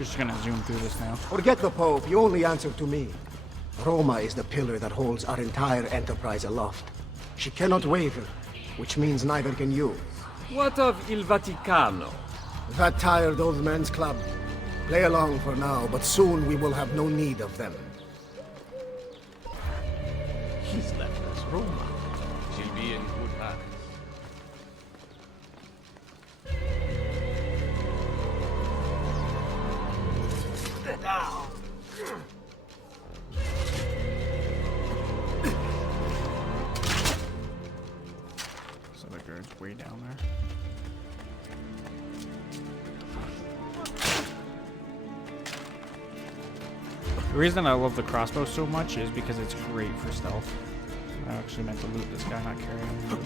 You're just gonna zoom through this now. Forget the Pope, you only answer to me. Roma is the pillar that holds our entire enterprise aloft. She cannot waver, which means neither can you. What of Il Vaticano? That tired old man's club. Play along for now, but soon we will have no need of them. He's left us Roma. She'll be in good hands. So the guard's way down there. The reason I love the crossbow so much is because it's great for stealth. I actually meant to loot this guy, not carry him.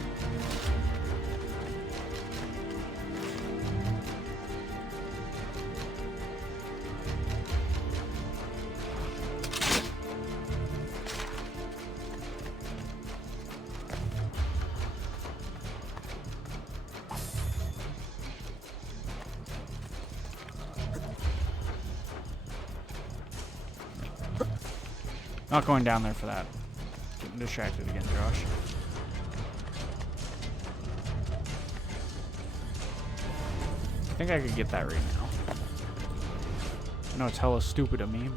Not going down there for that. Getting distracted again, Josh. I think I could get that right now. I know it's hella stupid of me,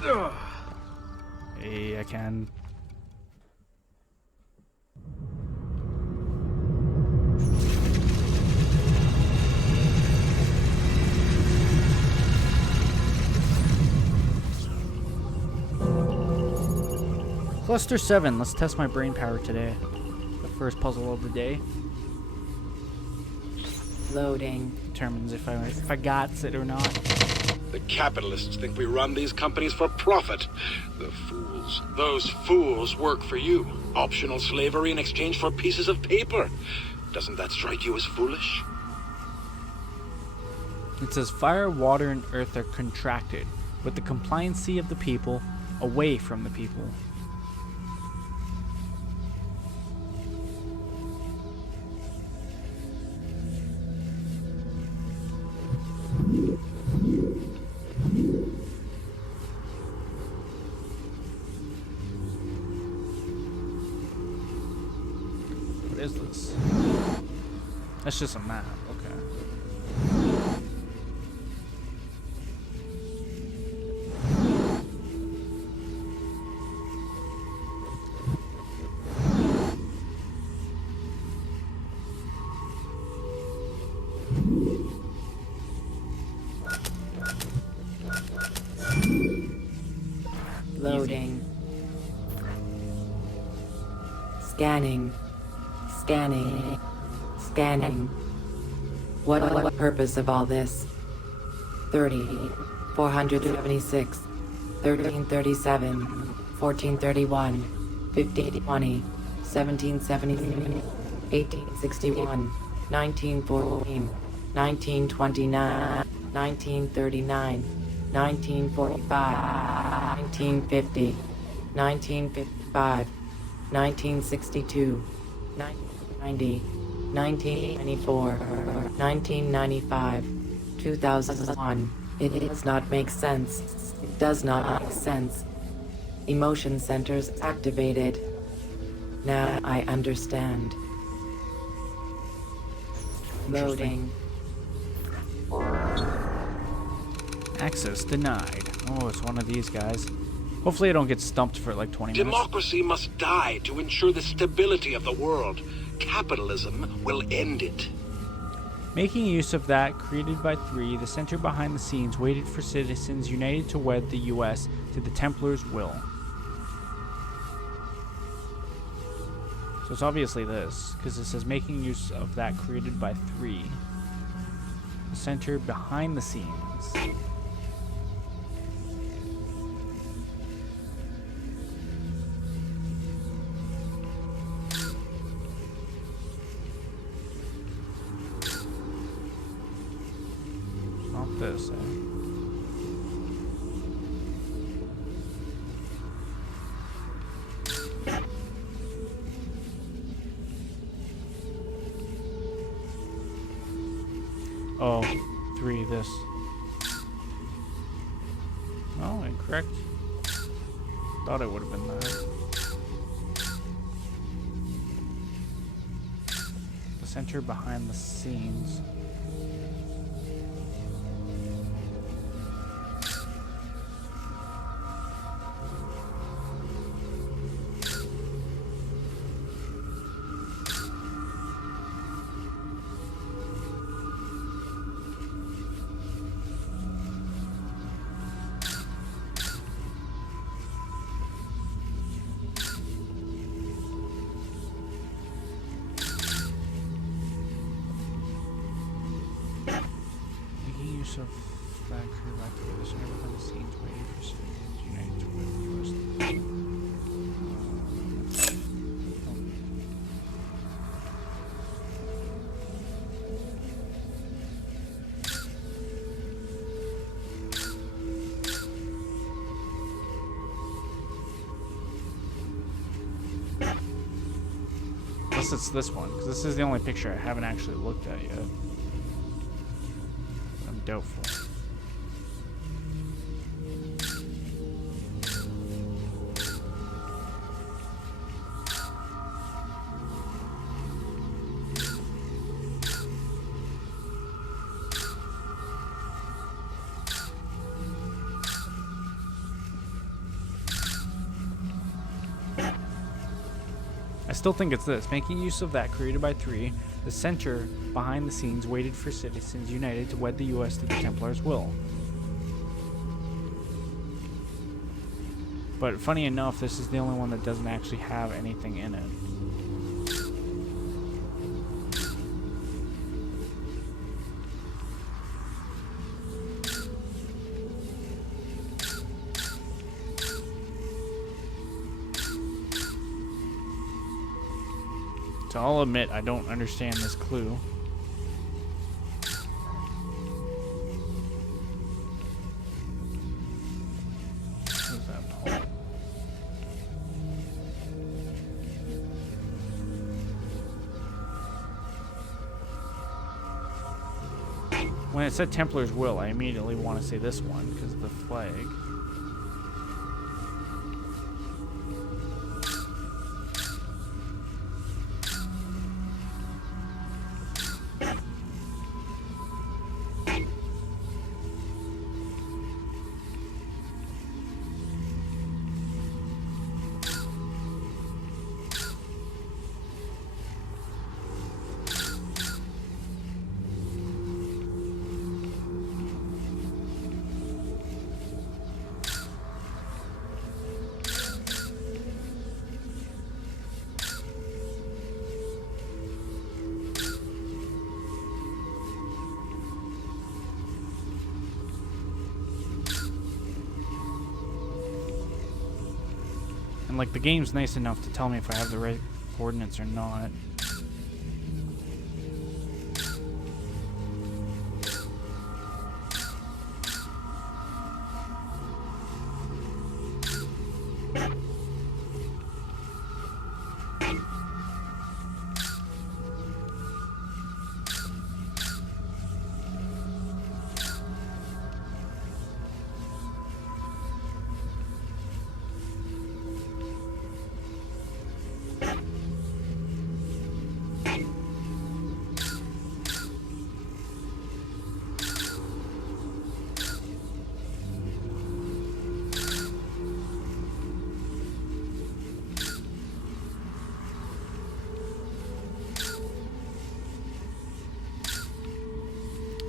but... Hey, I can. Cluster 7, let's test my brain power today. The first puzzle of the day. Loading. Determines if I got it or not. The capitalists think we run these companies for profit. The fools. Those fools work for you. Optional slavery in exchange for pieces of paper. Doesn't that strike you as foolish? It says fire, water, and earth are contracted, with the compliancy of the people away from the people. What is this? That's just a map, okay. Loading. Scanning. Scanning. Scanning. What purpose of all this? 30, 476, 1337, 1431, 1520, 1770, 1861, 1914, 1929, 1939, 1945, 1950, 1955, 1962, 1990, 1994, 1995, 2001. It does not make sense. It does not make sense. Emotion centers activated. Now I understand. Loading. Access denied. Oh, it's one of these guys. Hopefully I don't get stumped for like 20 minutes. Democracy must die to ensure the stability of the world. Capitalism will end it. Making use of that, created by 3, the center behind the scenes waited for citizens united to wed the U.S. to the Templars' will. So it's obviously this, because it says making use of that created by 3. The center behind the scenes. Not this, eh? Oh, 3, this. correct? Thought it would have been that. The center behind the scenes. Of that crew back to the center behind the scenes waiting for citizens united to win the US. Unless it's this one, because this is the only picture I haven't actually looked at yet. Doubtful. I still think it's this. Making use of that created by 3, the center behind the scenes waited for citizens united to wed the U.S. to the Templars' will. But funny enough, this is the only one that doesn't actually have anything in it. So I'll admit I don't understand this clue. What's that? When it said Templar's Will, I immediately want to say this one because of the flag. And like the game's nice enough to tell me if I have the right coordinates or not.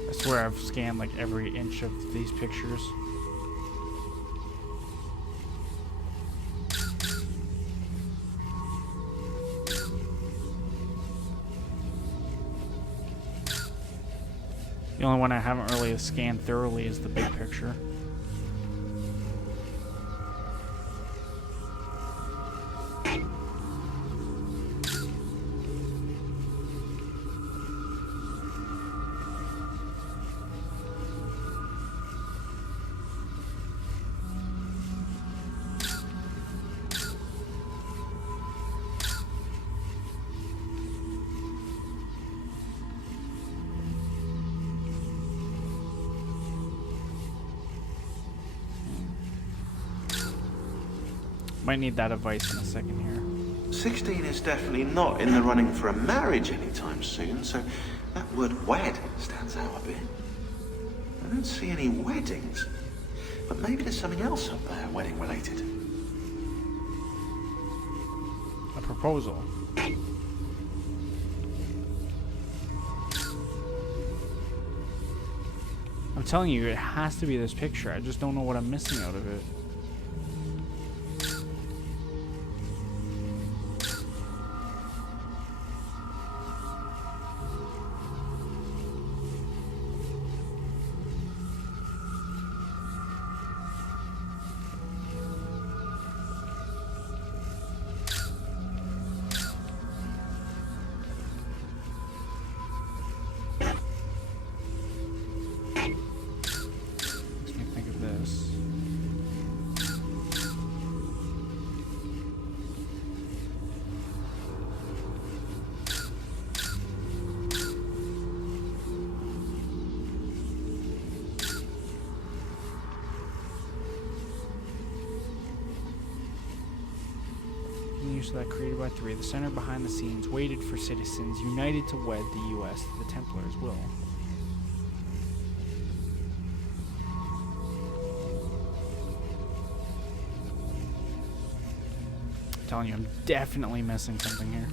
I swear I've scanned like every inch of these pictures. The only one I haven't really scanned thoroughly is the big picture. Might need that advice in a second here. 16 is definitely not in the running for a marriage anytime soon, so that word wed stands out a bit. I don't see any weddings, but maybe there's something else up there wedding related. A proposal. I'm telling you, it has to be this picture. I just don't know what I'm missing out of it. Makes me think of this. Use that created by 3. The center behind the scenes waited for citizens united to wed the U.S. to the Templars' will. I'm telling you, I'm definitely missing something here.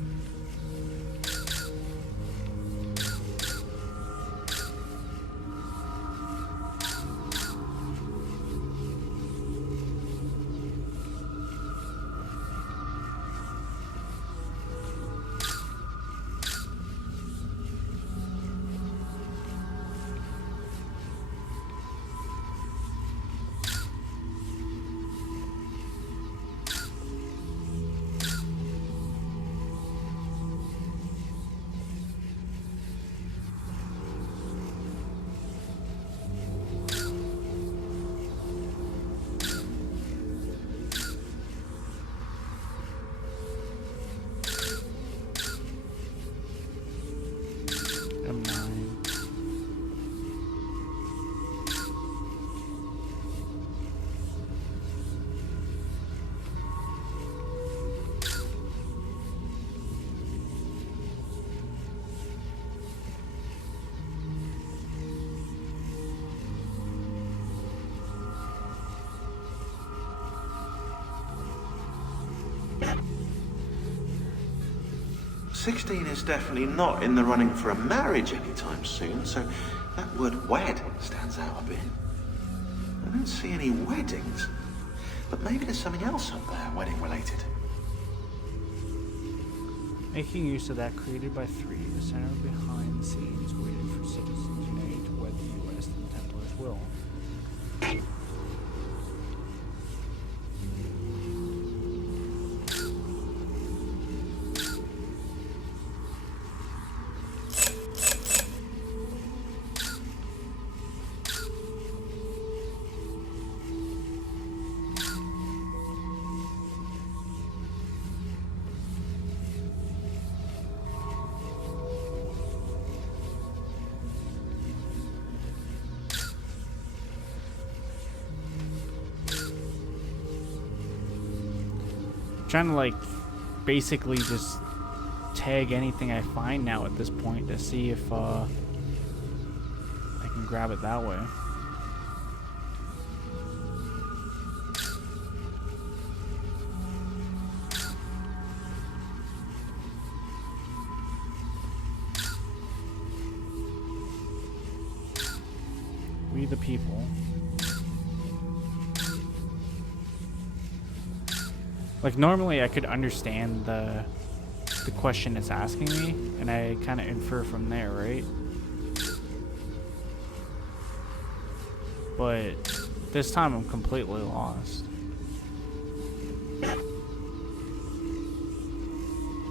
M9. Sixteen is definitely not in the running for a marriage anytime soon, so that word wed stands out a bit. I don't see any weddings, but maybe there's something else up there wedding related. Making use of that created by 3. The center behind the scenes waited for citizens united to wed the U.S. to the Templars' will. Trying to like basically just tag anything I find now at this point to see if I can grab it that way. We the people. Like, normally I could understand the question it's asking me, and I kind of infer from there, right? But this time I'm completely lost.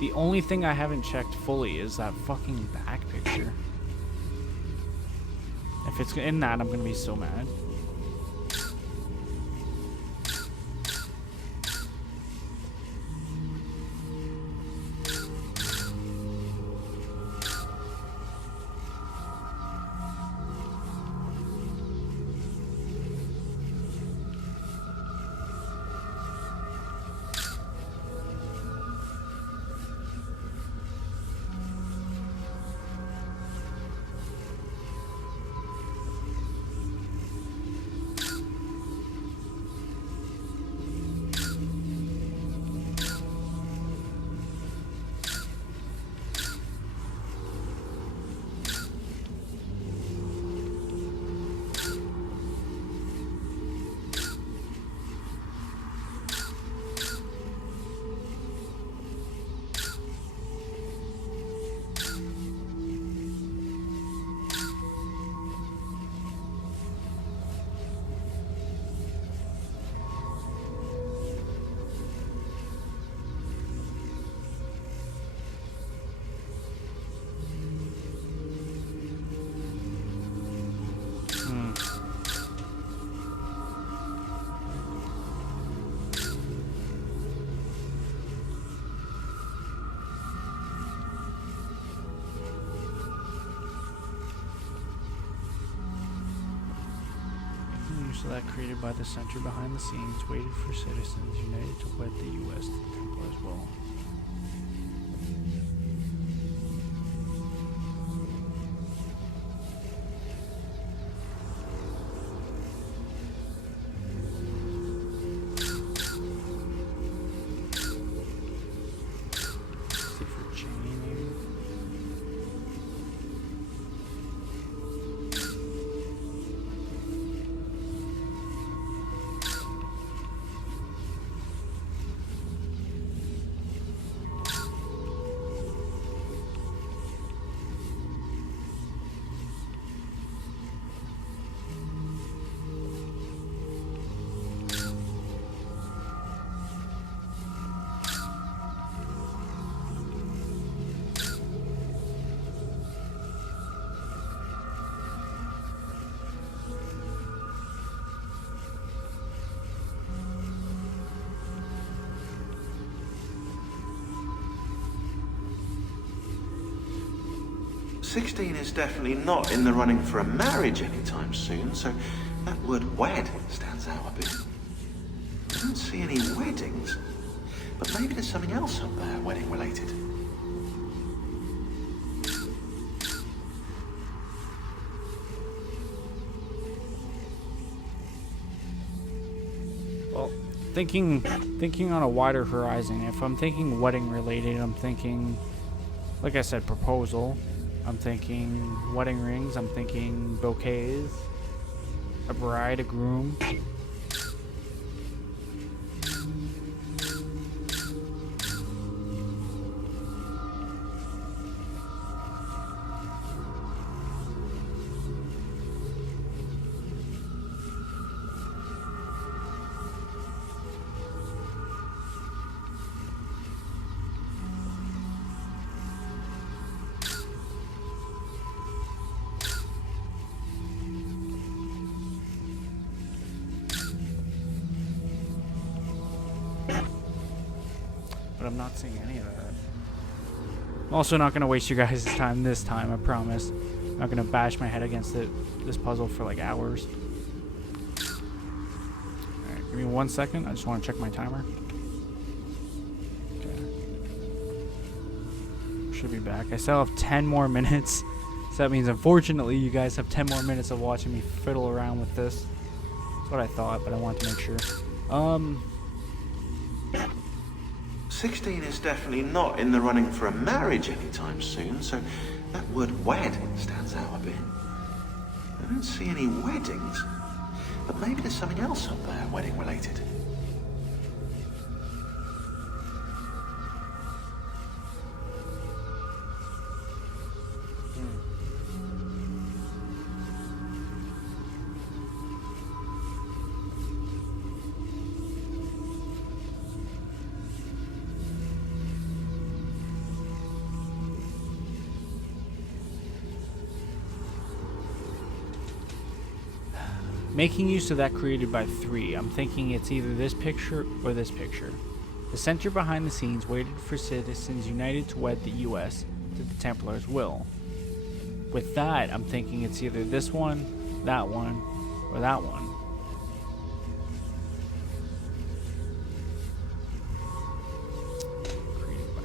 The only thing I haven't checked fully is that fucking back picture. If it's in that, I'm gonna be so mad. use of that created by the center behind the scenes, waited for citizens united to wed the U.S. to the Templars' will. See for chaining. "16 is definitely not in the running for a marriage anytime soon, so that word wed stands out a bit. I don't see any weddings, but maybe there's something else up there wedding related." Well, thinking on a wider horizon, if I'm thinking wedding related, I'm thinking, like I said, proposal. I'm thinking wedding rings. I'm thinking bouquets. A bride, a groom. But I'm not seeing any of that. I'm also not going to waste you guys' time this time, I promise. I'm not going to bash my head against this puzzle for like hours. Alright, give me 1 second. I just want to check my timer. Okay. Should be back. I still have 10 more minutes. So that means, unfortunately, you guys have 10 more minutes of watching me fiddle around with this. That's what I thought, but I wanted to make sure. 16 is definitely not in the running for a marriage anytime soon, so that word wed stands out a bit. I don't see any weddings, but maybe there's something else up there wedding related. Making use of that created by 3, I'm thinking it's either this picture or this picture. The center behind the scenes waited for citizens united to wed the U.S. to the Templars' will. With that, I'm thinking it's either this one, or that one. Created by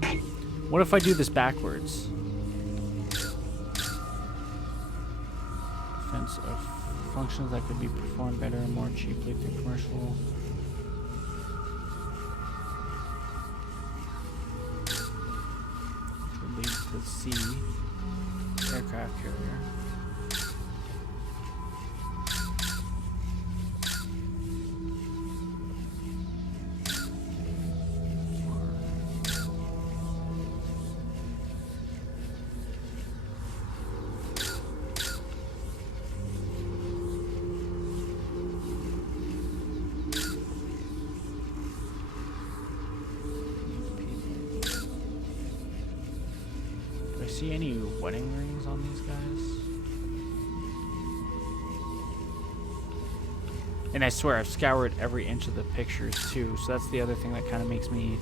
3. What if I do this backwards? Of functions that could be performed better and more cheaply through commercial. Which would lead to C, aircraft carrier. See any wedding rings on these guys? And I swear I've scoured every inch of the pictures too, so that's the other thing that kind of makes me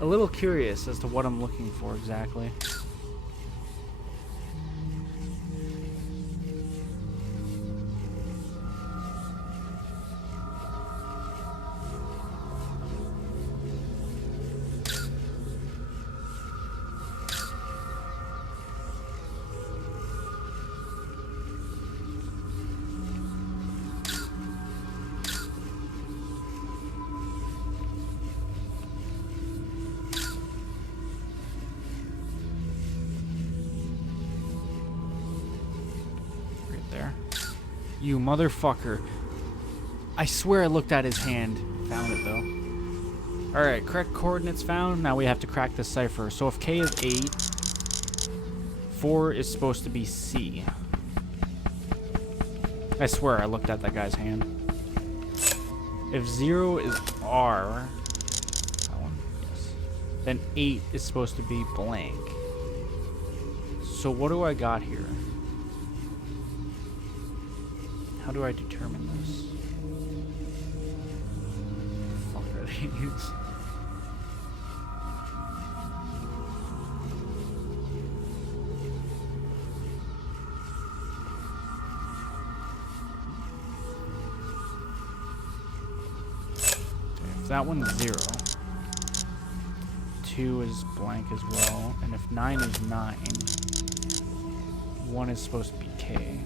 a little curious as to what I'm looking for exactly. You motherfucker. I swear I looked at his hand. Found it though. Alright, correct coordinates found. Now we have to crack this cipher. So if K is 8, 4 is supposed to be C. I swear I looked at that guy's hand. If 0 is R, that one, yes, then 8 is supposed to be blank. So what do I got here? How do I determine this? What the fuck are these? If that one's 0, 2 is blank as well, and if 9 is 9, 1 is supposed to be K.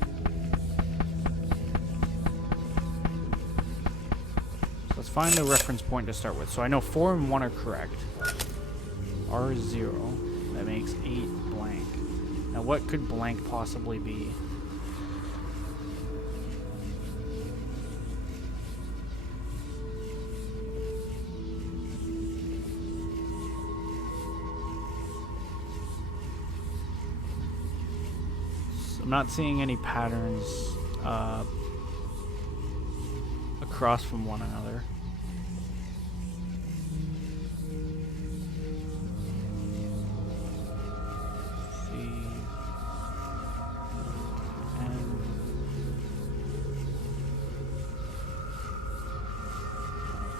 So let's find the reference point to start with. So I know 4 and 1 are correct. R is 0. That makes 8 blank. Now what could blank possibly be? I'm not seeing any patterns across from one another. C and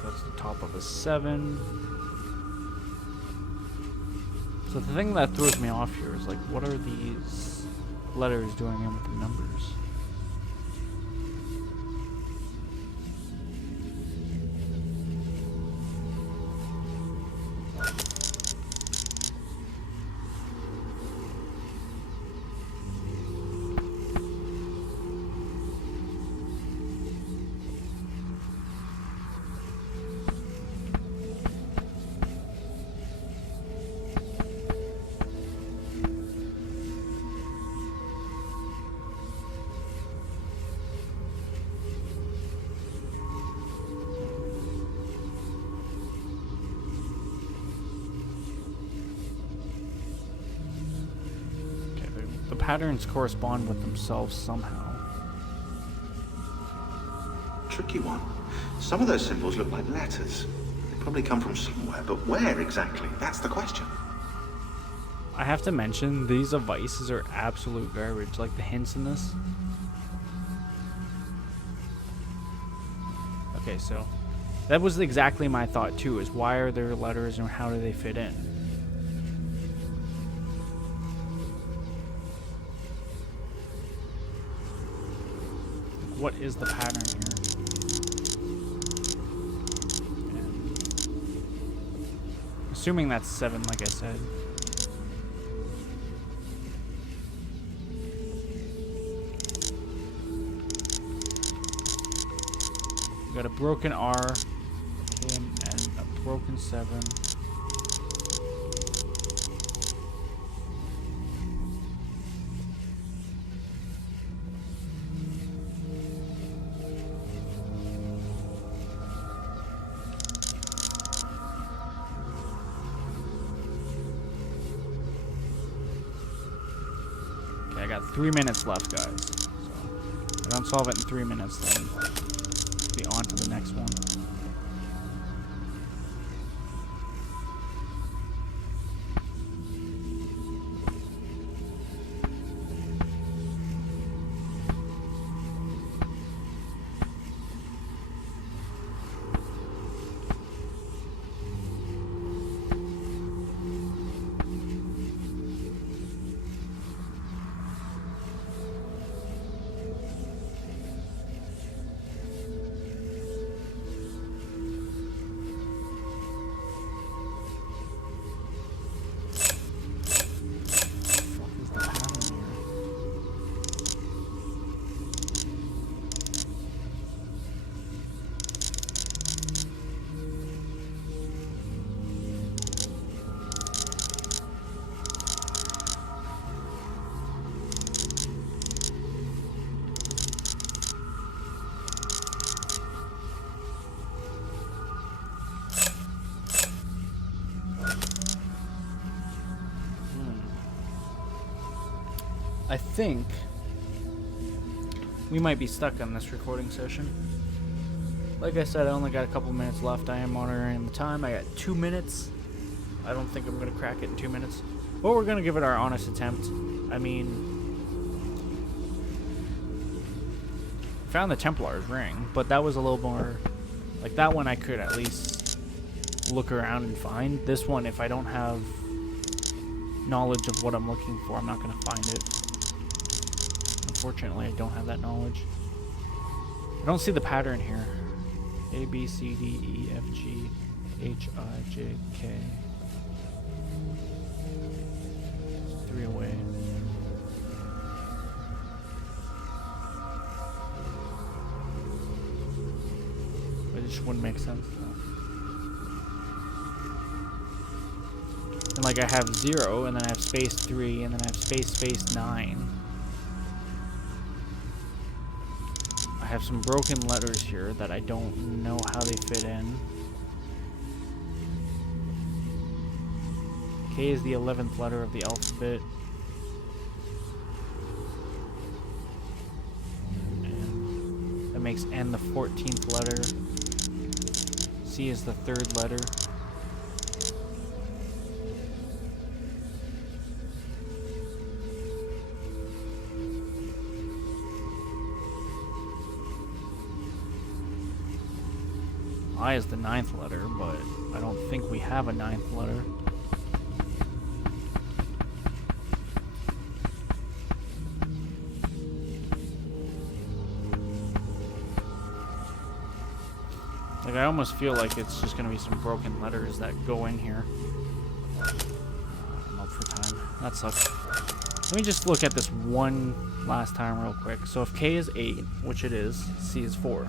that's the top of a 7. So the thing that throws me off here is like, what are these letters doing in with the numbers? Patterns correspond with themselves somehow. Tricky one. Some of those symbols look like letters. They probably come from somewhere, but where exactly? That's the question. I have to mention, these devices are absolute garbage, like the hints in this. Okay, so that was exactly my thought too, is why are there letters and how do they fit in? What is the pattern here? And assuming that's 7, like I said. We got a broken R and a broken 7. I got 3 minutes left, guys. So if I don't solve it in 3 minutes, then be on to the next one. I think we might be stuck on this recording session. Like I said, I only got a couple minutes left. I am monitoring the time. I got 2 minutes. I don't think I'm going to crack it in 2 minutes. But we're going to give it our honest attempt. I mean, found the Templar's ring, but that was a little more... Like, that one I could at least look around and find. This one, if I don't have knowledge of what I'm looking for, I'm not going to find it. Unfortunately, I don't have that knowledge. I don't see the pattern here. A, B, C, D, E, F, G, H, I, J, K. 3 away. But it just wouldn't make sense though. And like I have 0, and then I have space 3, and then I have space 9. I have some broken letters here that I don't know how they fit in. K is the 11th letter of the alphabet. And that makes N the 14th letter. C is the 3rd letter. I is the 9th letter, but I don't think we have a 9th letter. Like, I almost feel like it's just gonna be some broken letters that go in here. I'm up for time. That sucks. Let me just look at this one last time real quick. So if K is 8, which it is, C is 4.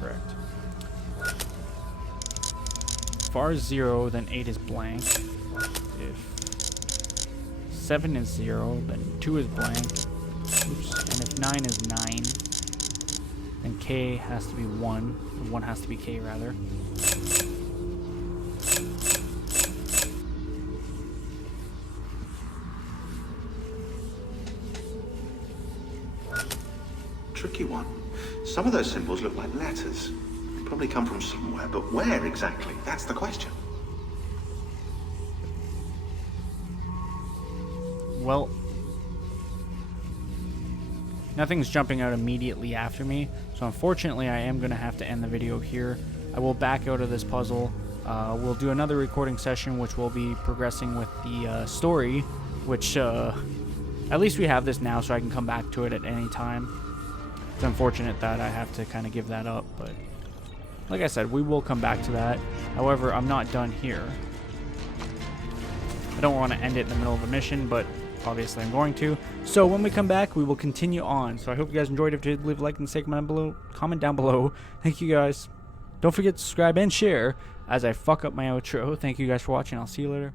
Correct. If R is 0, then 8 is blank. If 7 is 0, then 2 is blank. Oops. And if 9 is 9, then K has to be 1. Or 1 has to be K, rather. Tricky one. Some of those symbols look like letters. They probably come from somewhere, but where exactly? That's the question. Well, nothing's jumping out immediately after me, so unfortunately I am going to have to end the video here. I will back out of this puzzle. We'll do another recording session, which will be progressing with the story, which at least we have this now, so I can come back to it at any time. It's unfortunate that I have to kind of give that up, but like I said, we will come back to that. However, I'm not done here. I don't want to end it in the middle of a mission, but obviously I'm going to. So when we come back, we will continue on. So I hope you guys enjoyed. If you did, leave a like and say comment down below. Thank you guys. Don't forget to subscribe and share as I fuck up my outro. Thank you guys for watching. I'll see you later.